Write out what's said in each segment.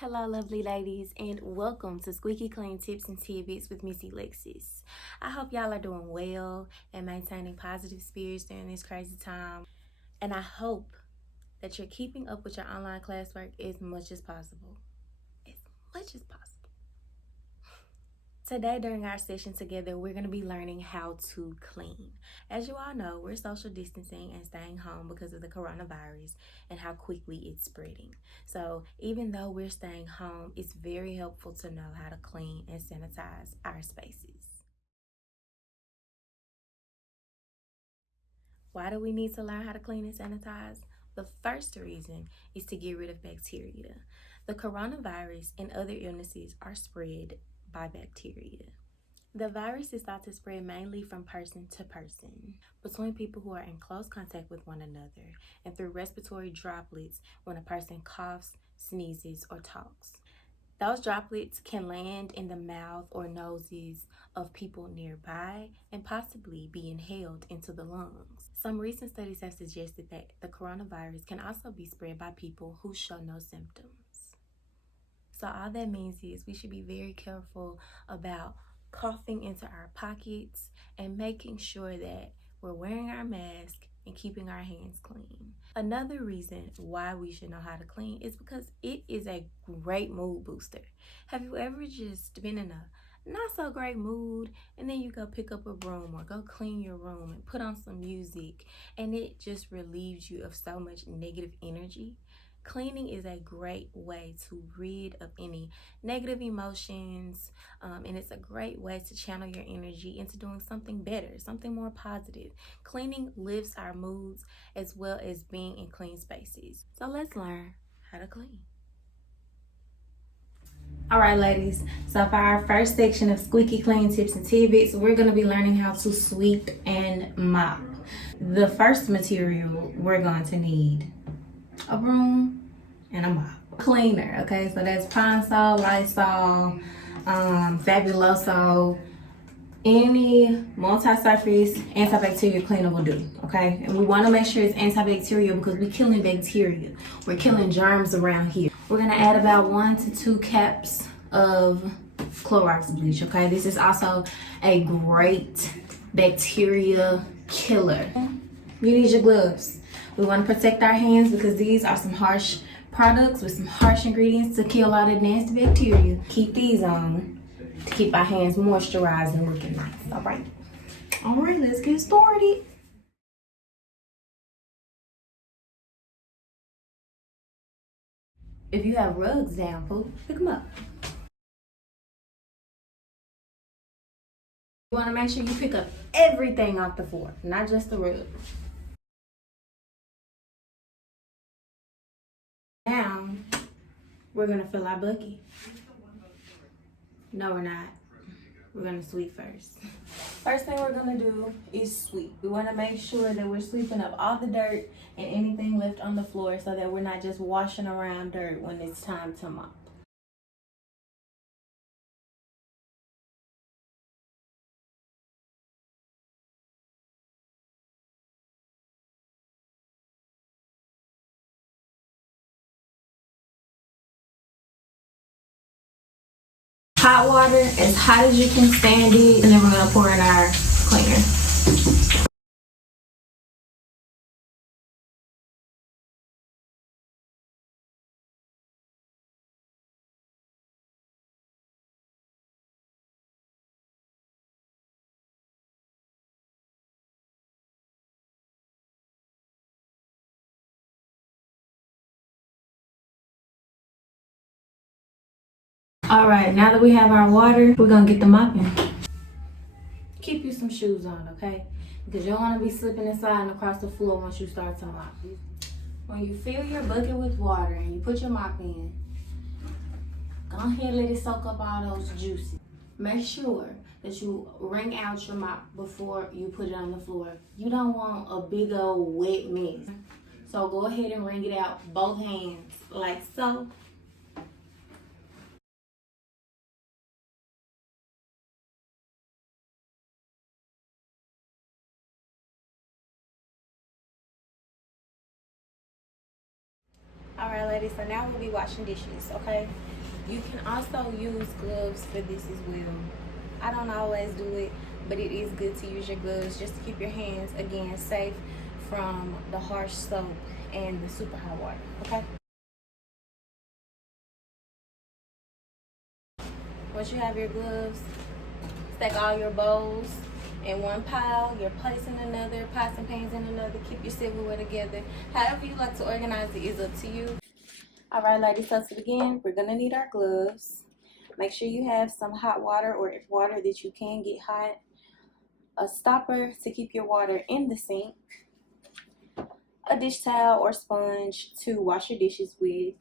Hello, lovely ladies, and welcome to Squeaky Clean Tips and Tidbits with Miss Elexus. I hope y'all are doing well and maintaining positive spirits during this crazy time. And I hope that you're keeping up with your online classwork as much as possible. As much as possible. Today, during our session together, we're going to be learning how to clean. As you all know, we're social distancing and staying home because of the coronavirus and how quickly it's spreading. So even though we're staying home, it's very helpful to know how to clean and sanitize our spaces. Why do we need to learn how to clean and sanitize? The first reason is to get rid of bacteria. The coronavirus and other illnesses are spread by bacteria. The virus is thought to spread mainly from person to person, between people who are in close contact with one another, and through respiratory droplets when a person coughs, sneezes, or talks. Those droplets can land in the mouth or noses of people nearby and possibly be inhaled into the lungs. Some recent studies have suggested that the coronavirus can also be spread by people who show no symptoms. So all that means is we should be very careful about coughing into our pockets and making sure that we're wearing our mask and keeping our hands clean. Another reason why we should know how to clean is because it is a great mood booster. Have you ever just been in a not so great mood and then you go pick up a broom or go clean your room and put on some music and it just relieves you of so much negative energy? Cleaning is a great way to rid of any negative emotions, and it's a great way to channel your energy into doing something better, something more positive. Cleaning lifts our moods as well as being in clean spaces. So let's learn how to clean. All right, ladies, so for our first section of Squeaky Clean Tips and Tidbits, we're going to be learning how to sweep and mop. The first material we're going to need a broom and a mop. Cleaner, okay, so that's Pine-Sol, Lysol, Fabuloso, any multi-surface antibacterial cleaner will do, okay? And we want to make sure it's antibacterial because we're killing bacteria. We're killing germs around here. We're going to add about 1 to 2 caps of Clorox bleach, okay? This is also a great bacteria killer. You need your gloves. We want to protect our hands because these are some harsh products with some harsh ingredients to kill all that nasty bacteria. Keep these on to keep our hands moisturized and looking nice. All right, let's get started. If you have rugs down, pick them up. You want to make sure you pick up everything off the floor, not just the rug. Now, we're going to fill our bucket. No, we're not. We're going to sweep first. First thing we're going to do is sweep. We want to make sure that we're sweeping up all the dirt and anything left on the floor so that we're not just washing around dirt when it's time to mop. Hot water, as hot as you can stand it, and then we're gonna pour in our cleaner. All right, now that we have our water, we're gonna get the mopping. Keep you some shoes on, okay? Because you don't wanna be slipping and sliding across the floor once you start to mop. When you fill your bucket with water and you put your mop in, go ahead and let it soak up all those juices. Make sure that you wring out your mop before you put it on the floor. You don't want a big old wet mess. So go ahead and wring it out both hands like so. All Alright ladies, so now we'll be washing dishes, okay? You can also use gloves for this as well. I don't always do it, but it is good to use your gloves just to keep your hands, again, safe from the harsh soap and the super hot water, okay? Once you have your gloves, stack all your bowls in one pile, your plates in another, pots and pans in another. Keep your silverware together. However you like to organize it is up to you. All right, ladies, so to begin, we're gonna need our gloves. Make sure you have some hot water or water that you can get hot, a stopper to keep your water in the sink, a dish towel or sponge to wash your dishes with,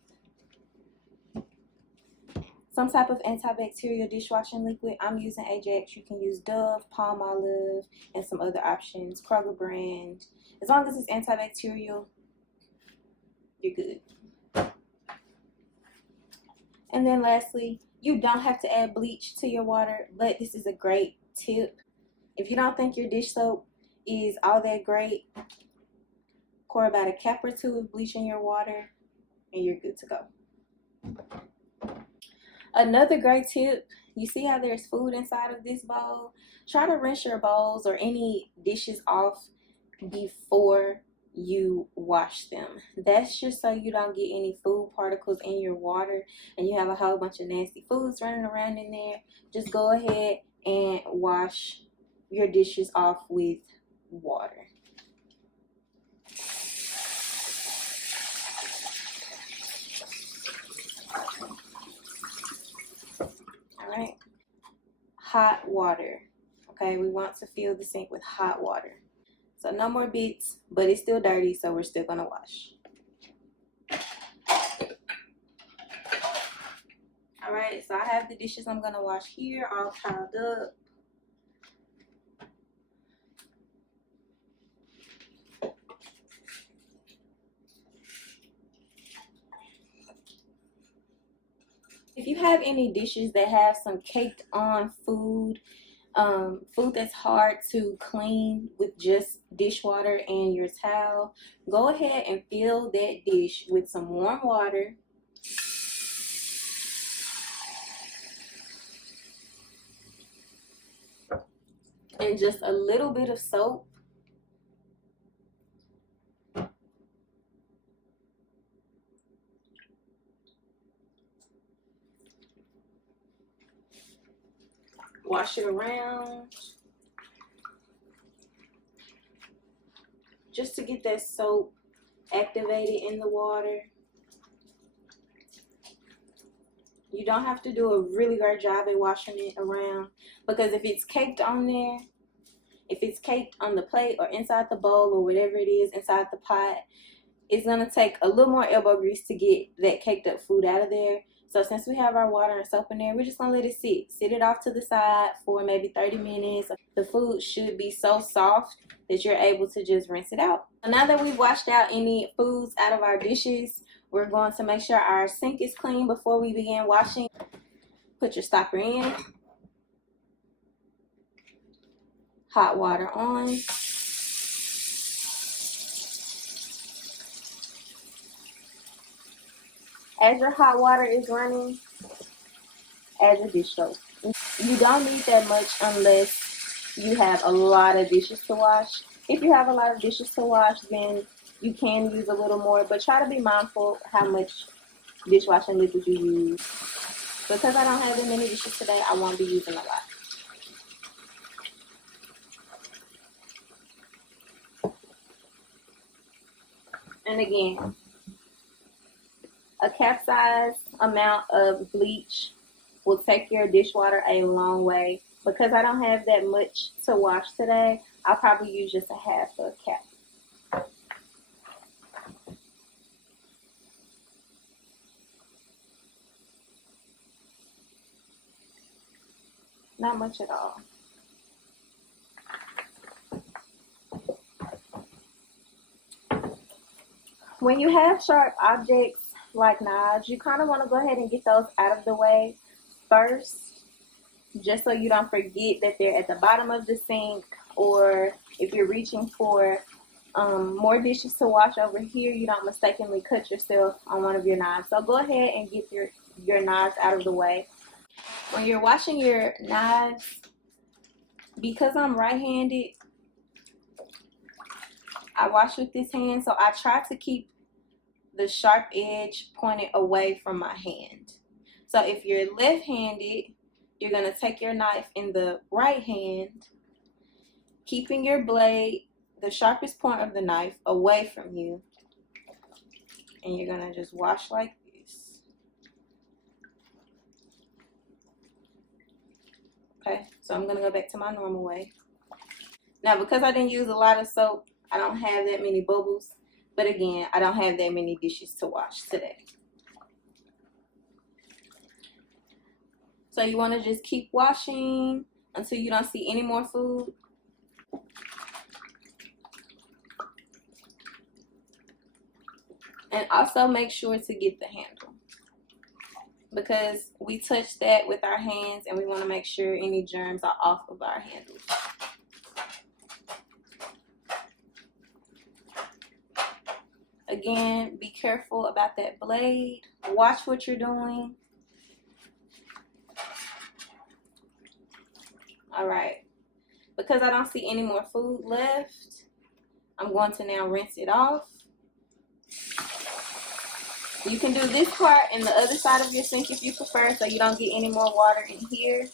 some type of antibacterial dishwashing liquid. I'm using Ajax. You can use Dove, Palmolive, and some other options, Kroger brand. As long as it's antibacterial, you're good. And then lastly, you don't have to add bleach to your water, but this is a great tip. If you don't think your dish soap is all that great, pour about a cap or two of bleach in your water and you're good to go. Another great tip, you see how there's food inside of this bowl? Try to rinse your bowls or any dishes off before you wash them. That's just so you don't get any food particles in your water and you have a whole bunch of nasty foods running around in there. Just go ahead and wash your dishes off with water. All right, hot water. Okay, we want to fill the sink with hot water. So no more bits, but it's still dirty, so we're still gonna wash. All right, so I have the dishes I'm gonna wash here all piled up. If you have any dishes that have some caked on food, food that's hard to clean with just dishwater and your towel, go ahead and fill that dish with some warm water. And just a little bit of soap. Wash it around just to get that soap activated in the water. You don't have to do a really great job at washing it around, because if it's caked on there, if it's caked on the plate or inside the bowl or whatever it is inside the pot, it's going to take a little more elbow grease to get that caked up food out of there. So since we have our water and soap in there, we're just going to let it sit it off to the side for maybe 30 minutes. The food should be so soft that you're able to just rinse it out. So now that we've washed out any foods out of our dishes, we're going to make sure our sink is clean before we begin washing. Put your stopper in. Hot water on. As your hot water is running, add your dish soap. You don't need that much unless you have a lot of dishes to wash. If you have a lot of dishes to wash, then you can use a little more, but try to be mindful how much dishwashing liquid you use. Because I don't have that many dishes today, I won't be using a lot. And again, a capsized amount of bleach will take your dishwater a long way. Because I don't have that much to wash today, I'll probably use just a half a cap. Not much at all. When you have sharp objects like knives, you kind of want to go ahead and get those out of the way first, just so you don't forget that they're at the bottom of the sink, or if you're reaching for more dishes to wash over here, you don't mistakenly cut yourself on one of your knives. So go ahead and get your knives out of the way. When you're washing your knives, because I'm right-handed, I wash with this hand, so I try to keep the sharp edge pointed away from my hand. So if you're left-handed, you're going to take your knife in the right hand, keeping your blade, the sharpest point of the knife, away from you. And you're going to just wash like this. Okay, so I'm going to go back to my normal way. Now, because I didn't use a lot of soap, I don't have that many bubbles. But again, I don't have that many dishes to wash today. So you want to just keep washing until you don't see any more food. And also make sure to get the handle, because we touch that with our hands and we want to make sure any germs are off of our handles. Again, be careful about that blade. Watch what you're doing. All right. Because I don't see any more food left, I'm going to now rinse it off. You can do this part in the other side of your sink if you prefer, so you don't get any more water in here.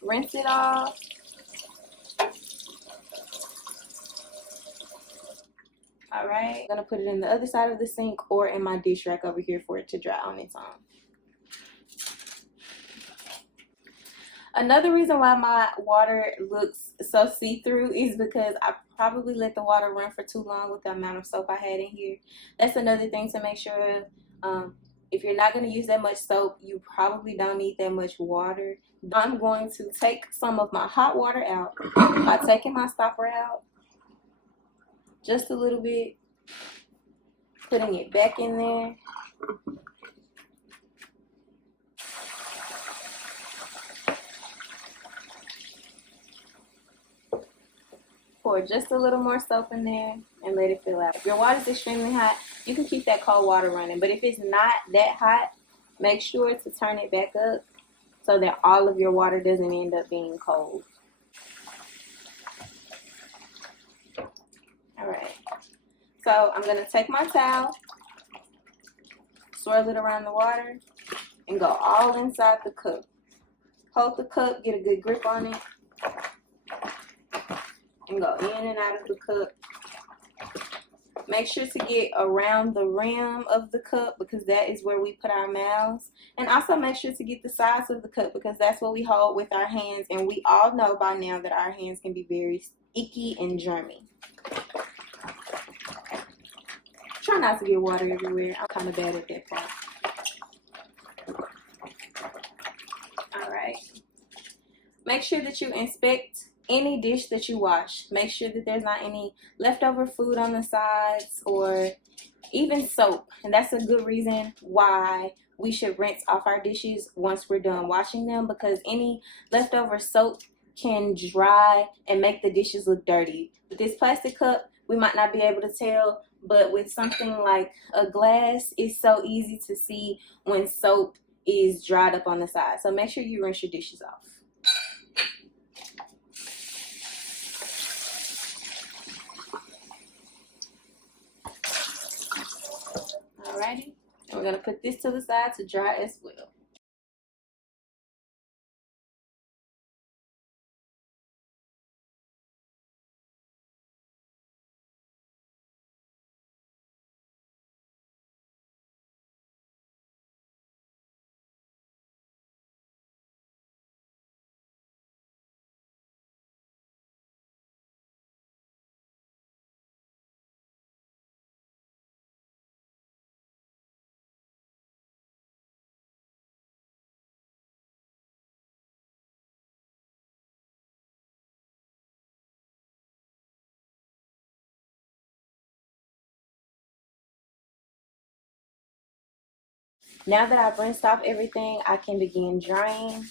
Rinse it off. All right, I'm gonna put it in the other side of the sink or in my dish rack over here for it to dry on its own. Another reason why my water looks so see-through is because I probably let the water run for too long with the amount of soap I had in here. That's another thing to make sure. If you're not going to use that much soap, you probably don't need that much water. I'm going to take some of my hot water out by taking my stopper out just a little bit, putting it back in there. Pour just a little more soap in there and let it fill out. If your water is extremely hot, you can keep that cold water running. But if it's not that hot, make sure to turn it back up so that all of your water doesn't end up being cold. All right. So I'm going to take my towel, swirl it around the water, and go all inside the cup. Hold the cup, get a good grip on it, and go in and out of the cup. Make sure to get around the rim of the cup, because that is where we put our mouths. And also make sure to get the sides of the cup, because that's what we hold with our hands. And we all know by now that our hands can be very icky and germy. Try not to get water everywhere. I'm kind of bad at that part. All right. Make sure that you inspect any dish that you wash. Make sure that there's not any leftover food on the sides or even soap. And that's a good reason why we should rinse off our dishes once we're done washing them, because any leftover soap can dry and make the dishes look dirty. With this plastic cup, we might not be able to tell, but with something like a glass, it's so easy to see when soap is dried up on the side. So make sure you rinse your dishes off. Alrighty, and we're going to put this to the side to dry as well. Now that I've rinsed off everything, I can begin drying.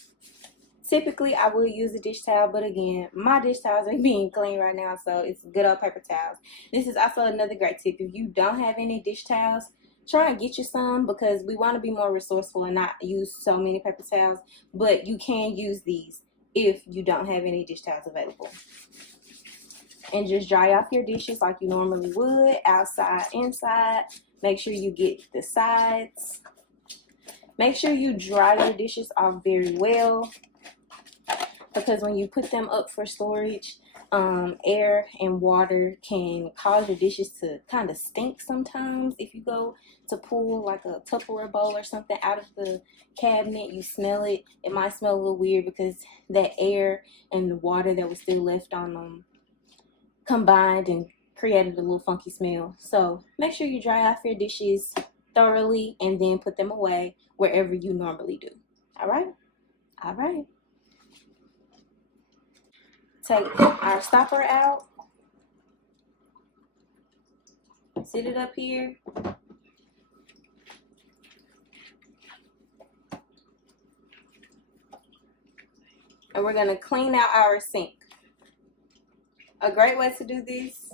Typically, I would use a dish towel, but again, my dish towels are being clean right now, so it's good old paper towels. This is also another great tip. If you don't have any dish towels, try and get you some, because we want to be more resourceful and not use so many paper towels, but you can use these if you don't have any dish towels available. And just dry off your dishes like you normally would, outside, inside. Make sure you get the sides. Make sure you dry your dishes off very well, because when you put them up for storage, air and water can cause your dishes to kind of stink sometimes. If you go to pull like a Tupperware bowl or something out of the cabinet, you smell it. It might smell a little weird because that air and the water that was still left on them combined and created a little funky smell. So make sure you dry off your dishes thoroughly and then put them away wherever you normally do. All right? All right. Take our stopper out. Sit it up here. And we're going to clean out our sink. A great way to do this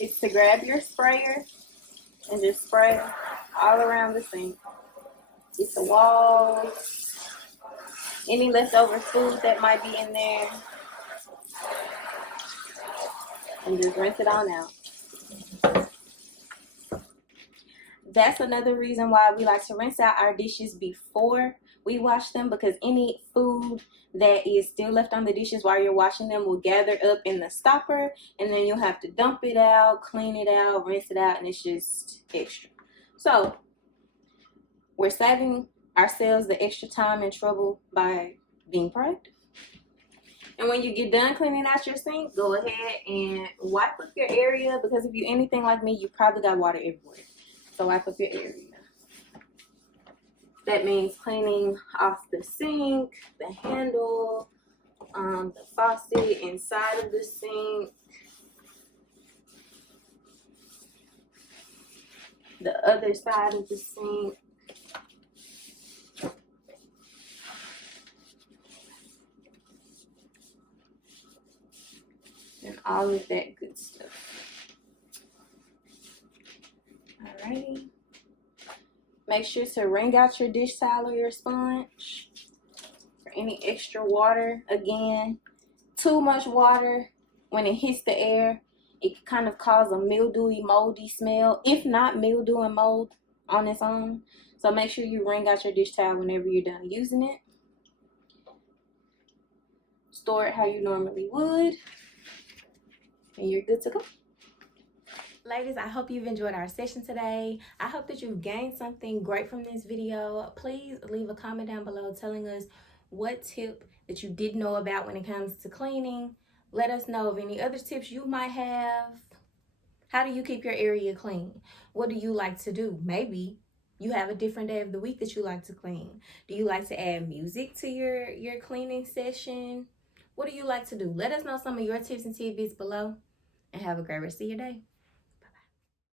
is to grab your sprayer and just spray all around the sink. Get the walls, any leftover food that might be in there, and just rinse it on out. That's another reason why we like to rinse out our dishes before we wash them, because any food that is still left on the dishes while you're washing them will gather up in the stopper, and then you'll have to dump it out, clean it out, rinse it out, and it's just extra. So we're saving ourselves the extra time and trouble by being proactive. And when you get done cleaning out your sink, go ahead and wipe up your area, because if you're anything like me, you probably got water everywhere. So wipe up your area. That means cleaning off the sink, the handle, the faucet inside of the sink, the other side of the sink, and all of that good stuff. Alrighty. Make sure to wring out your dish towel or your sponge for any extra water. Again, too much water, when it hits the air, it can kind of cause a mildewy, moldy smell, if not mildew and mold on its own. So make sure you wring out your dish towel whenever you're done using it. Store it how you normally would, and you're good to go. Ladies, I hope you've enjoyed our session today. I hope that you've gained something great from this video. Please leave a comment down below telling us what tip that you didn't know about when it comes to cleaning. Let us know of any other tips you might have. How do you keep your area clean? What do you like to do? Maybe you have a different day of the week that you like to clean. Do you like to add music to your cleaning session? What do you like to do? Let us know some of your tips and tidbits below, and have a great rest of your day.